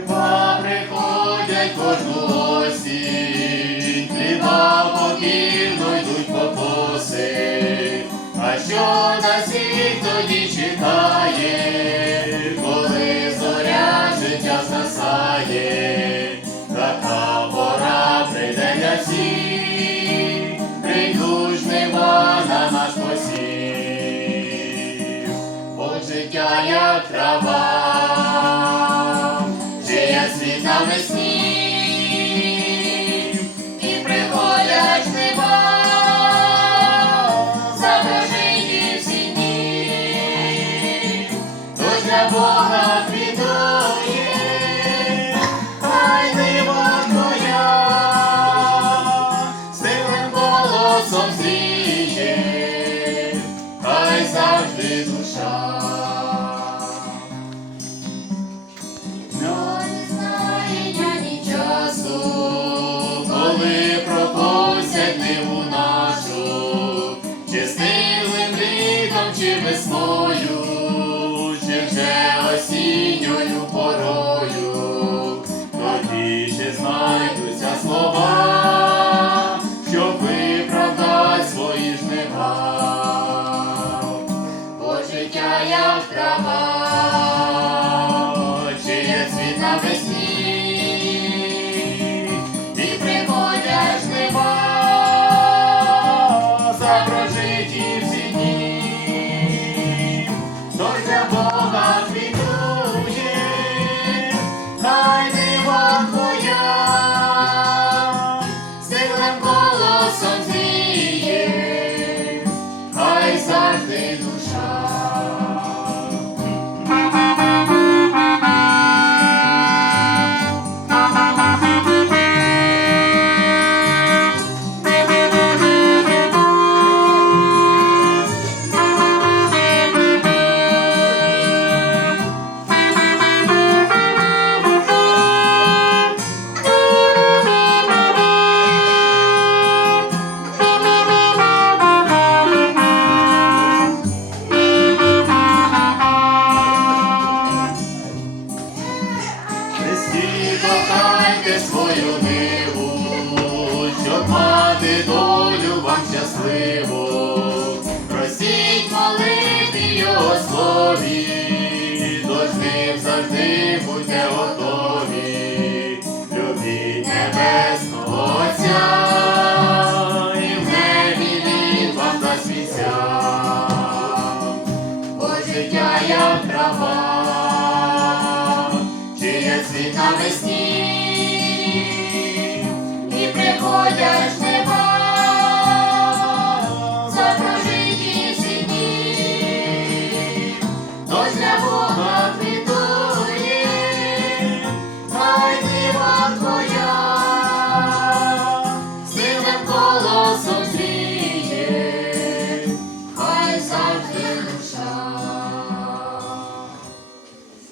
приносять кожну осінь, хліба покірно йдуть покоси, а що на світ тоді чекає, коли зоря життя згасає, така пора прийде для всіх, прийдуть жнива на наш посів, бо життя як трава, весні, і приходять жнива, забожині всі дні, тож для Бога квітує, хай нива твоя, силим голосом зріє, весною, чи вже осінньою порою, тоді ще знайдуться слова, щоб виправдать свої жнива. Бо життя як трава, всі свою милу, щоб мати долю вам щасливу, просіть молити його слові, тож ним завжди будьте готові, любіть небесного Отця. Я трава. Навесні і приходять неба, за прожиті всі дні, Тож для Бога.